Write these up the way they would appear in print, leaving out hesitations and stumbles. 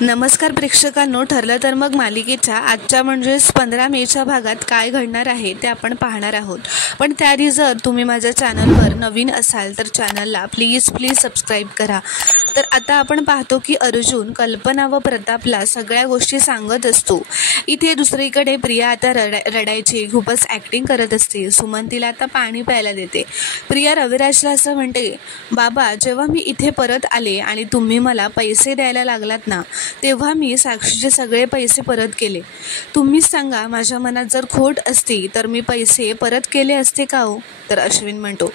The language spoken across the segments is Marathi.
नमस्कार प्रेक्षकांनो, ठरलं तर मग मालिकेच्या आजच्या म्हणजेच 15 मेच्या भागात काय घडणार आहे ते आपण पाहणार आहोत. पण त्याआधी जर तुम्ही माझ्या चॅनलवर नवीन असाल तर चॅनलला प्लीज सबस्क्राईब करा. तर आता आपण पाहतो की अर्जुन कल्पना व प्रतापला सगळ्या गोष्टी सांगत असतो. इथे दुसरीकडे प्रिया आता रडायची खूपच ॲक्टिंग करत असते. सुमन तिला आता पाणी प्यायला देते. प्रिया रविराजला असं म्हणते, बाबा जेव्हा मी इथे परत आले आणि तुम्ही मला पैसे द्यायला लागलात ना, तेव्हा मी साक्षीचे सगळे पैसे परत केले. तुम्हीच सांगा, माझ्या मनात जर खोट असती तर मी पैसे परत केले असते का हो? तर अश्विन म्हणतो,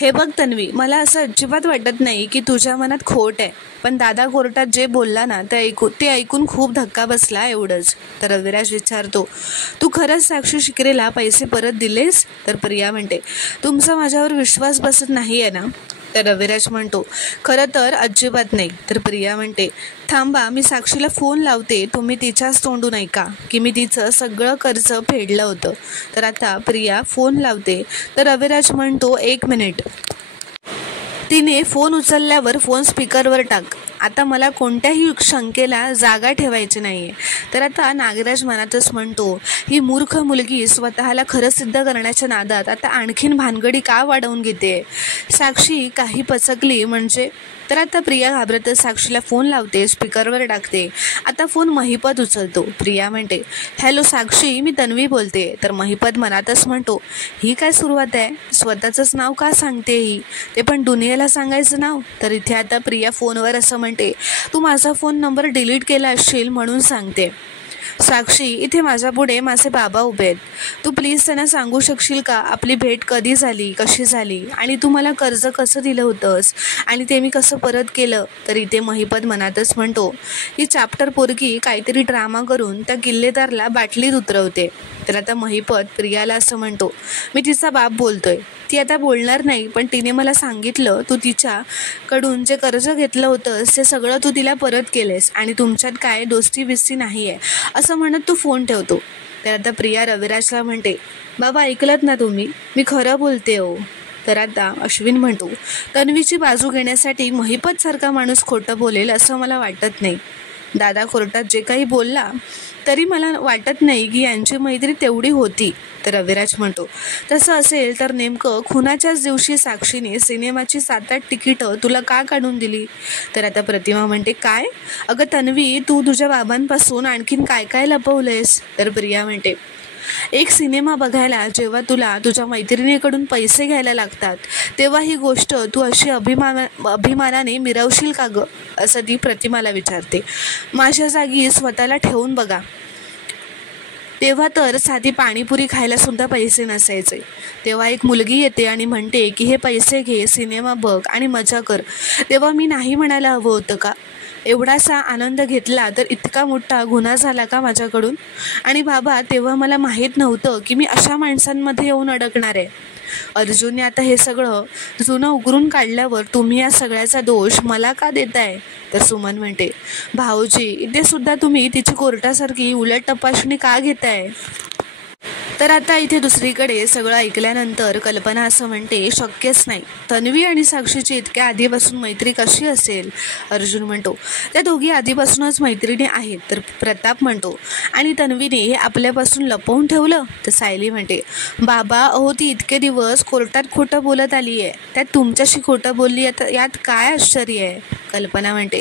हे बघ तन्वी, मला असं अजिबात वाटत नाही की तुझ्या मनात खोट आहे. पण दादा कोर्टात जे बोलला ना ते ऐकून खूप धक्का बसला, एवढंच. तर रविराज विचारतो, तू खरंच साक्षी शिकरेला पैसे परत दिलेस? तर प्रिया म्हणते, तुमचा माझ्यावर विश्वास बसत नाही आहे ना? तर रविराज म्हणतो, खरं तर अजिबात नाही. तर प्रिया म्हणते, थांबा, मी साक्षीला फोन लावते, तुम्ही तिच्याच तोंडून ऐका की मी तिचं सगळं कर्ज फेडलं होतं. तर आता प्रिया फोन लावते. तर रविराज म्हणतो, 1 मिनिट. तिने फोन उचलल्यावर फोन स्पीकरवर टाक. आता मला कोणत्याही शंकेला जागा ठेवायची नाही आहे. तर आता नागराज मनातच म्हणतो, ही मूर्ख मुलगी स्वतःला खरं सिद्ध करण्याच्या नादात आता आणखीन भानगडी का वाढवून घेते? साक्षी काही पचकली म्हणजे? तर आता प्रिया घाबरतच साक्षीला फोन लावते, स्पीकरवर टाकते. आता फोन महिपत उचलतो. प्रिया म्हणते, हॅलो साक्षी, मी तन्वी बोलते. तर महिपत मनातच म्हणतो, ही काय सुरुवात आहे? स्वतःचंच नाव का सांगते ही, ते पण दुनियेला सांगायचं नाव? तर इथे आता प्रिया फोनवर असं म्हणते, तू माझा फोन नंबर डिलीट केला असशील म्हणून सांगते. साक्षी, इथे माझ्या पुढे माझे बाबा उभे आहेत. तू प्लीज त्यांना सांगू शकशील का आपली भेट कधी झाली, कशी झाली, आणि तू मला कर्ज कसं दिलं होतंस आणि ते मी कसं परत केलं? तर इथे महिपत मनातच म्हणतो, ही चॅप्टर पोरगी काहीतरी ड्रामा करून त्या किल्लेदारला बाटलीत उतरवते. तर आता महिपत प्रियाला असं म्हणतो, मी तिचा बाप बोलतोय. ती आता बोलणार नाही, पण तिने मला सांगितलं तू तिच्याकडून जे कर्ज घेतलं होतंस ते सगळं तू तिला परत केलेस आणि तुमच्यात काय दोस्ती बिस्ती नाही आहे असं म्हणत तू फोन ठेवतो. तर आता प्रिया रविराजला म्हणते, बाबा ऐकलत ना तुम्ही, मी खरं बोलते हो. तर आता अश्विन म्हणतो, तन्वीची बाजू घेण्यासाठी महिपतसारखा माणूस खोटं बोलेल असं मला वाटत नाही. दादा कोर्टात जे काही बोलला तरी मला वाटत नाही की यांची मैत्री तेवढी होती. तर रविराज म्हणतो, तसं असेल तर नेमकं खुनाच्याच दिवशी साक्षीने सिनेमाची 7-8 तिकीटं तुला का काढून दिली? तर आता प्रतिमा म्हणते, काय? अगं तन्वी, तू तुझ्या बाबांपासून आणखीन काय काय लपवलंयस? तर प्रिया म्हणते, एक सिनेमा बघायला जेव्हा तुला तुझ्या मैत्रिणीकडून पैसे घ्यायला लागतात तेव्हा ही गोष्ट तू अशी अभिमानाने मिरवशील का गं? असं ती प्रतिमाला विचारते. माझ्या जागी स्वतःला ठेवून बघा. तेव्हा तर साधी पाणीपुरी खायला सुद्धा पैसे नसायचे. तेव्हा एक मुलगी येते आणि म्हणते की हे पैसे घे, सिनेमा बघ आणि मजा कर. तेव्हा मी नाही म्हणायला हवं होतं का? एवढासा आनंद घेतला तर इतका मोठा गुन्हा झाला का माझ्याकडून? आणि बाबा, तेव्हा मला माहीत नव्हतं की मी अशा माणसांमध्ये येऊन अडकणार आहे. अर्जुनने आता हे सगळं जुनं उकरून काढल्यावर तुम्ही या सगळ्याचा दोष मला का देताय? तर सुमन म्हणते, भाऊजी, इथे सुद्धा तुम्ही तिची कोर्टासारखी उलट तपासणी का घेताय? तर आता इथे दुसरीकडे सगळं ऐकल्यानंतर कल्पना असं म्हणते, शक्यच नाही. तन्वी आणि साक्षीची इतक्या आधीपासून मैत्री कशी असेल? अर्जुन म्हणतो, त्या दोघी आधीपासूनच मैत्रिणी आहेत. तर प्रताप म्हणतो, आणि तन्वीने हे आपल्यापासून लपवून ठेवलं? तर सायली म्हणते, बाबा अहो, ती इतके दिवस कोर्टात खोटं बोलत आली आहे, त्यात तुमच्याशी खोटं बोलली, यात काय आश्चर्य आहे? कल्पना म्हणते,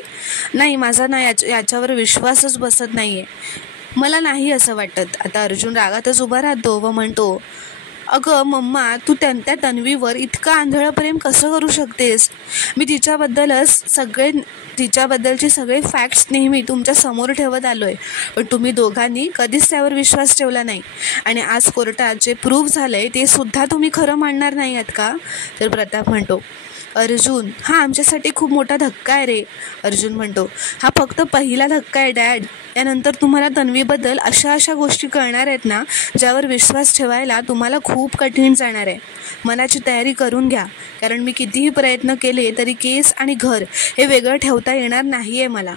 नाही, माझा ना याच्यावर विश्वासच बसत नाही आहे. मला नाही असं वाटत. आता अर्जुन रागातच उभा राहतो व म्हणतो, अगं मम्मा, तू त्या तन्वीवर इतकं आंधळं प्रेम कसं करू शकतेस? मी तिच्याबद्दलचे सगळे फॅक्ट्स नेहमी तुमच्या समोर ठेवत आलो आहे, पण तुम्ही दोघांनी कधीच त्यावर विश्वास ठेवला नाही. आणि आज कोर्टात जे प्रूव्ह झालं आहे ते सुद्धा तुम्ही खरं मानणार नाही आहात का? तर प्रताप म्हणतो, अर्जुन, हा आमच्यासाठी खूप मोठा धक्का आहे रे. अर्जुन म्हणतो, हा फक्त पहिला धक्का आहे डॅड. त्यानंतर तुम्हाला तन्वीबद्दल अशा गोष्टी कळणार आहेत ना, ज्यावर विश्वास ठेवायला तुम्हाला खूप कठीण जाणार आहे. मनाची तयारी करून घ्या, कारण मी कितीही प्रयत्न केले तरी केस आणि घर हे वेगळं ठेवता येणार नाही आहे मला.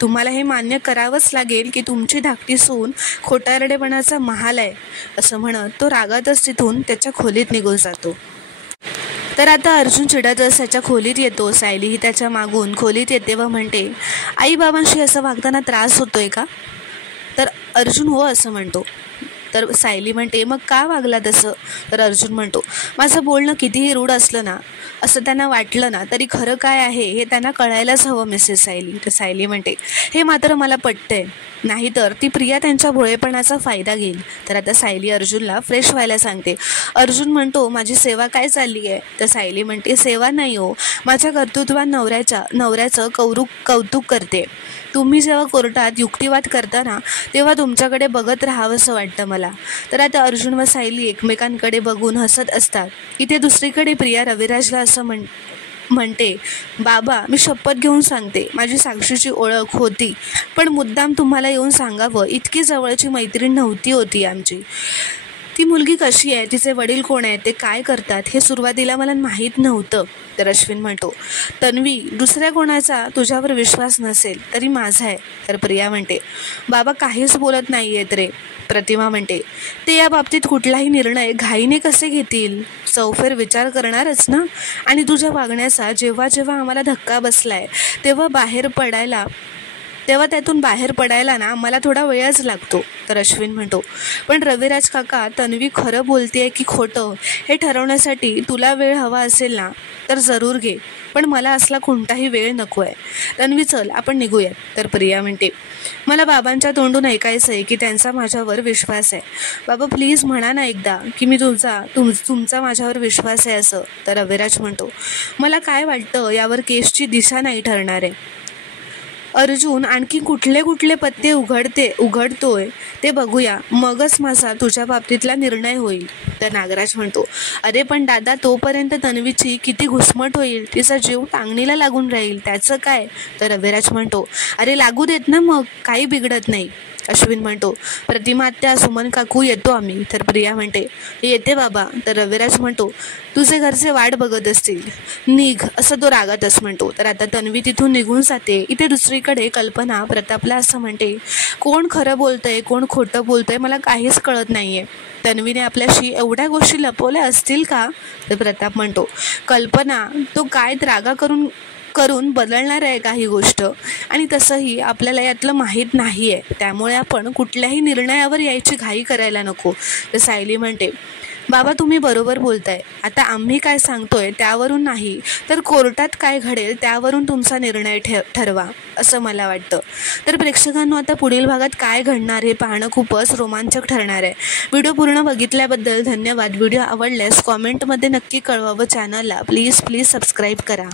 तुम्हाला हे मान्य करावंच लागेल की तुमची धाकटी सून खोटारडेपणाचा महाल आहे. असं म्हणत तो रागातच तिथून त्याच्या खोलीत निघून जातो. तर आता अर्जुन चिडतच त्याच्या खोलीत येतो. सायलीही त्याच्या मागून खोलीत येते व म्हणते, आई बाबांशी असं वागताना त्रास होतोय का? तर अर्जुन हो असं म्हणतो. तर सायली म्हणते, मग का वागला तसं? तर अर्जुन म्हणतो, माझं बोलणं कितीही रूढ असलं ना, असं त्यांना वाटलं ना, तरी खरं काय आहे हे त्यांना कळायलाच हवं मिसेस सायली. तर सायली म्हणते, हे मात्र मला पटतंय, नाहीतर ती प्रिया त्यांच्या भोळेपणाचा फायदा घेईल. तर आता सायली अर्जुनला फ्रेश व्हायला सांगते. अर्जुन म्हणतो, माझी सेवा काय चालली आहे? तर सायली म्हणते, सेवा नाही हो, माझ्या कर्तृत्वान नवऱ्याचं कौतुक करते. तुम्ही जेव्हा कोर्टात युक्तिवाद करताना तेव्हा तुमच्याकडे बघत राहावंसं वाटतं मला. तर आता अर्जुन व सायली एकमेकांकडे बघून हसत असतात. इथे दुसरीकडे प्रिया रविराजला असं म्हणते, बाबा मी शपथ घेऊन सांगते, माझी साक्षीची ओळख होती, पण मुद्दाम तुम्हाला येऊन सांगावं इतकी जवळची मैत्रीण नव्हती होती आमची. ती मुलगी कशी आहे, तिचे वडील कोण आहेत, ते काय करतात हे सुरुवातीला मला माहीत नव्हतं. तर अश्विन म्हणतो, तन्वी दुसऱ्या कोणाचा तुझ्यावर विश्वास नसेल तरी माझा आहे. तर प्रिया म्हणते, बाबा काहीच बोलत नाही आहेत रे. प्रतिमा म्हणते, ते या बाबतीत कुठलाही निर्णय घाईने कसे घेतील? चौफेर विचार करणारच ना. आणि तुझ्या वागण्याचा जेव्हा जेव्हा आम्हाला धक्का बसलाय तेव्हा त्यातून बाहेर पडायला ना मला थोडा वेळच लागतो. तर अश्विन म्हणतो, पण रविराज काका, तन्वी खरं बोलतेय की खोटं हे ठरवण्यासाठी तुला वेळ हवा असेल ना तर जरूर घे, पण मला असला कोणताही वेळ नको आहे. तन्वी चल आपण निघूयात. तर प्रिया म्हणते, मला बाबांच्या तोंडून ऐकायचं आहे की त्यांचा माझ्यावर विश्वास आहे. बाबा प्लीज म्हणा ना एकदा की मी तुमचा माझ्यावर विश्वास आहे असं. तर रविराज म्हणतो, मला काय वाटतं यावर केसची दिशा नाही ठरणार आहे. अर्जुन आणखी कुठले पत्ते उघडतोय ते बघूया, मगच माझा तुझ्या बाबतीतला निर्णय होईल. तर नागराज म्हणतो, अरे पण दादा तोपर्यंत तन्वीची किती घुसमट होईल, तिचा जीव टांगणीला लागून राहील, त्याचं काय? तर रविराज म्हणतो, अरे लागू देत ना, मग काही बिघडत नाही. अश्विन म्हणतो, प्रतिमा आत्या, सुमन काकू, येतो आम्ही. तर प्रिया म्हणते, येते बाबा. तर रविराज म्हणतो, तुझे घरचे वाट बघत असतील, निघ असं तो रागातच म्हणतो. तर आता तन्वी तिथून निघून जाते. इथे दुसरीकडे कल्पना प्रतापला असं म्हणते, कोण खरं बोलतंय कोण खोटं बोलतंय मला काहीच कळत नाहीये. तन्वीने आपल्याशी एवढ्या गोष्टी लपवल्या असतील का? तर प्रताप म्हणतो, कल्पना तो काय रागा करून बदलणार आहे काही गोष्ट, आणि तसंही आपल्याला यातलं माहीत नाही आहे, त्यामुळे आपण कुठल्याही निर्णयावर यायची घाई करायला नको. तर सायली म्हणते, बाबा तुम्ही बरोबर बोलताय, आता आम्ही काय सांगतोय त्यावरून नाही तर कोर्टात काय घडेल त्यावरून तुमचा निर्णय ठरवा असं मला वाटतं. तर प्रेक्षकांनो, आता पुढील भागात काय घडणार हे पाहणं खूपच रोमांचक ठरणार आहे. व्हिडिओ पूर्ण बघितल्याबद्दल धन्यवाद. व्हिडिओ आवडल्यास कॉमेंटमध्ये नक्की कळवा व चॅनलला प्लीज सबस्क्राईब करा.